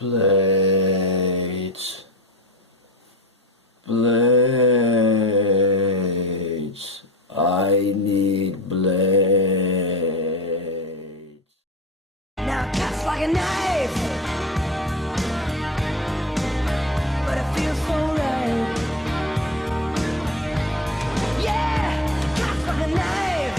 Blades. Blades. I need blades. Now it cuts like a knife, but it feels so right. Yeah, it cuts like a knife.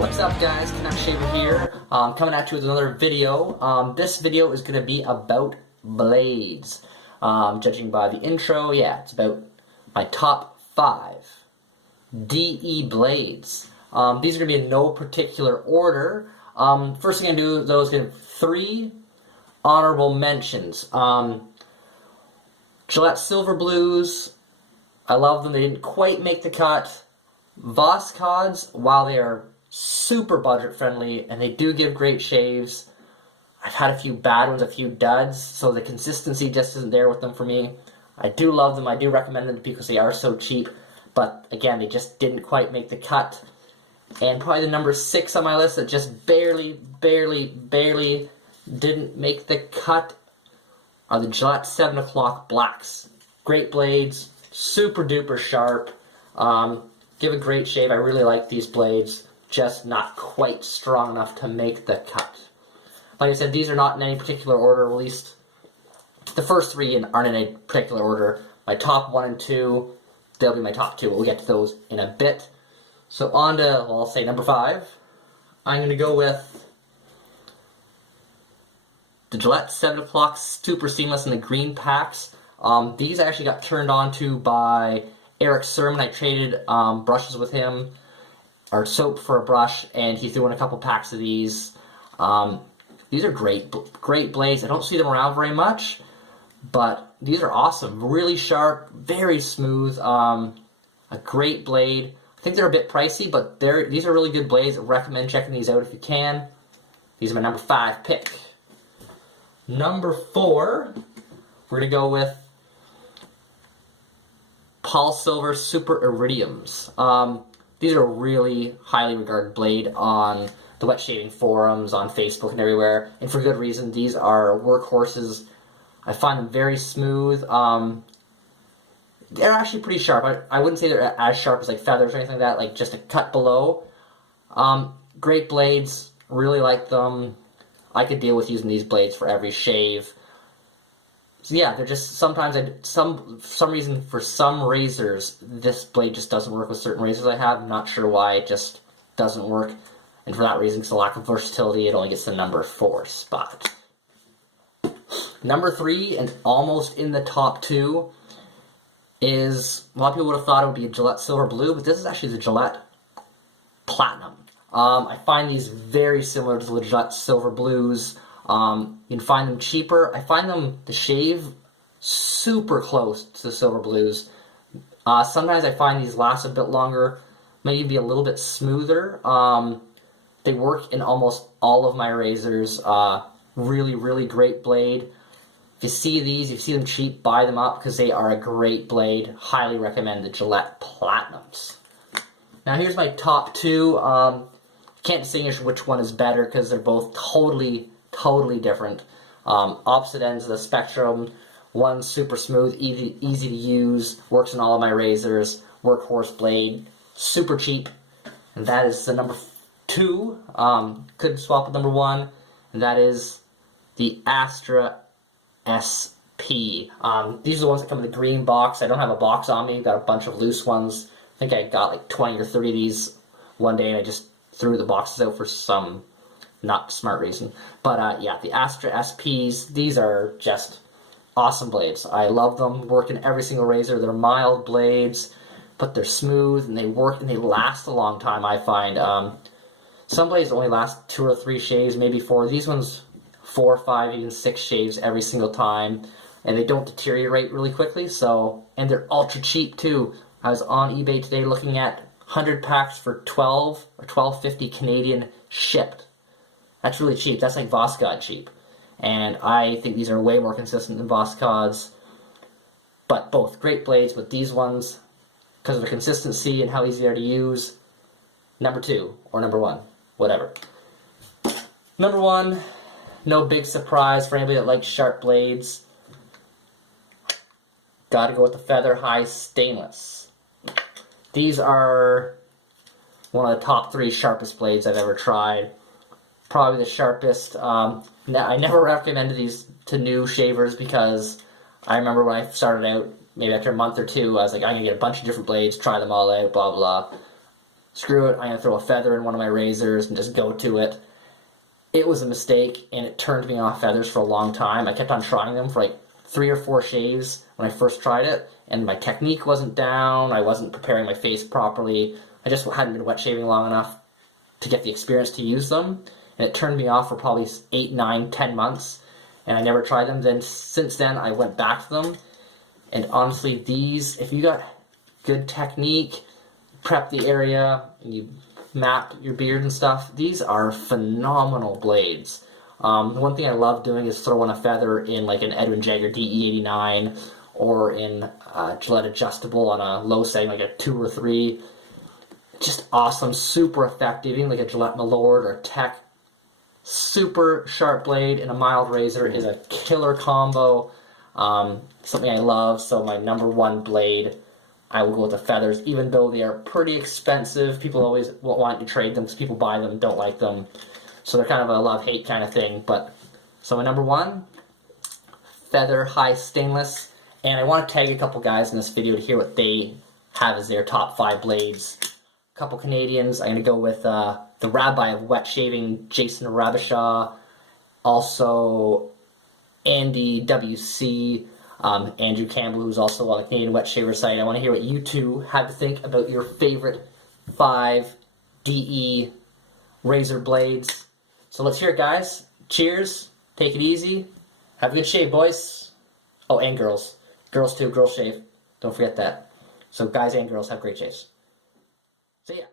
What's up, guys? Canuck here. Coming at you with another video. This video is going to be about blades. Judging by the intro, yeah, it's about my top 5 DE blades. These are going to be in no particular order. First thing I'm going to do, though, is get 3 honorable mentions. Gillette Silver Blues, I love them. They didn't quite make the cut. Voskhod's, while they are super budget friendly and they do give great shaves, I've had a few bad ones, a few duds, so the consistency just isn't there with them for me. I do love them, I do recommend them because they are so cheap, but again, they just didn't quite make the cut. And probably the number 6 on my list that just barely didn't make the cut are the Gillette 7 o'clock Blacks. Great blades, super duper sharp, give a great shave. I really like these blades, just not quite strong enough to make the cut. Like I said, these are not in any particular order, at least the first 3 aren't in any particular order. My top 1 and 2, they'll be my top 2. We'll get to those in a bit. So on to, well, I'll say number 5. I'm going to go with the Gillette 7 o'clock Super Seamless in the green packs. These I actually got turned on to by Eric Sermon. I traded brushes with him, or soap for a brush, and he threw in a couple packs of these. These are great blades. I don't see them around very much, but these are awesome. Really sharp, very smooth, a great blade. I think they're a bit pricey, but these are really good blades. I recommend checking these out if you can. These are my number 5 pick. Number 4, we're going to go with Paul Silver Super Iridiums. These are a really highly regarded blade on the wet shaving forums, on Facebook and everywhere, and for good reason. These are workhorses. I find them very smooth. They're actually pretty sharp. I wouldn't say they're as sharp as like feathers or anything like that, like just a cut below. Great blades, really like them. I could deal with using these blades for every shave. So yeah, they're just, sometimes, for some reason, for some razors, this blade just doesn't work with certain razors I have. I'm not sure why, it just doesn't work. And for that reason, because of lack of versatility, it only gets the number 4 spot. Number 3, and almost in the top 2, is, a lot of people would have thought it would be a Gillette Silver Blue, but this is actually the Gillette Platinum. I find these very similar to the Gillette Silver Blues. You can find them cheaper. I find them, the shave, super close to the Silver Blues. Sometimes I find these last a bit longer, maybe be a little bit smoother. They work in almost all of my razors. Really great blade. If you see these, if you see them cheap, buy them up because they are a great blade. Highly recommend the Gillette Platinums. Now here's my top 2. Can't distinguish which one is better because they're both totally different. Opposite ends of the spectrum. One's super smooth, easy to use, works in all of my razors, workhorse blade, super cheap, and that is the number 2. Could swap with number 1, and that is the Astra SP. These are the ones that come in the green box. I don't have a box on me, got a bunch of loose ones. I think I got like 20 or 30 of these one day, and I just threw the boxes out for some not smart reason. But yeah, the Astra SPs, these are just awesome blades. I love them, work in every single razor. They're mild blades, but they're smooth, and they work, and they last a long time, I find. Some blades only last 2 or 3 shaves, maybe 4. These ones, 4, 5, even 6 shaves every single time, and they don't deteriorate really quickly, so, and they're ultra cheap too. I was on eBay today looking at 100 packs for 12 or 12.50 Canadian shipped. That's really cheap. That's like Voskhod cheap. And I think these are way more consistent than Voskhad's. But both great blades, but these ones, because of the consistency and how easy they are to use, number 2 or number 1, whatever. Number 1, No big surprise for anybody that likes sharp blades. Gotta go with the Feather High Stainless. These are one of the top 3 sharpest blades I've ever tried. Probably the sharpest. I never recommended these to new shavers because I remember when I started out, maybe after a month or 2, I was like, I'm gonna get a bunch of different blades, try them all out, blah blah. Screw it, I'm gonna throw a feather in one of my razors and just go to it. It was a mistake, and it turned me off feathers for a long time. I kept on trying them for like 3 or 4 shaves when I first tried it, and my technique wasn't down, I wasn't preparing my face properly, I just hadn't been wet shaving long enough to get the experience to use them, and it turned me off for probably 8, 9, 10 months, and I never tried them. Then since then, I went back to them, and honestly, these, if you got good technique, prep the area, and you map your beard and stuff, these are phenomenal blades. The one thing I love doing is throwing a feather in like an Edwin Jagger DE89 or in Gillette adjustable on a low setting, like a 2 or 3. Just awesome, super effective, even like a Gillette Malord or Tech. Super sharp blade and a mild razor is a killer combo. Something I love, so my number 1 blade, I will go with the feathers, even though they are pretty expensive. People always want to trade them because people buy them and don't like them. So they're kind of a love-hate kind of thing. But so my number 1, Feather High Stainless. And I want to tag a couple guys in this video to hear what they have as their top 5 blades. A couple Canadians. I'm going to go with the Rabbi of Wet Shaving, Jason Rabishaw. Also Andy WC. Andrew Campbell, who's also on the Canadian Wet Shaver site. I want to hear what you two have to think about your favorite 5 DE razor blades. So let's hear it, guys. Cheers. Take it easy. Have a good shave, boys. Oh, and girls. Girls too. Girls shave. Don't forget that. So guys and girls have great shaves. See ya.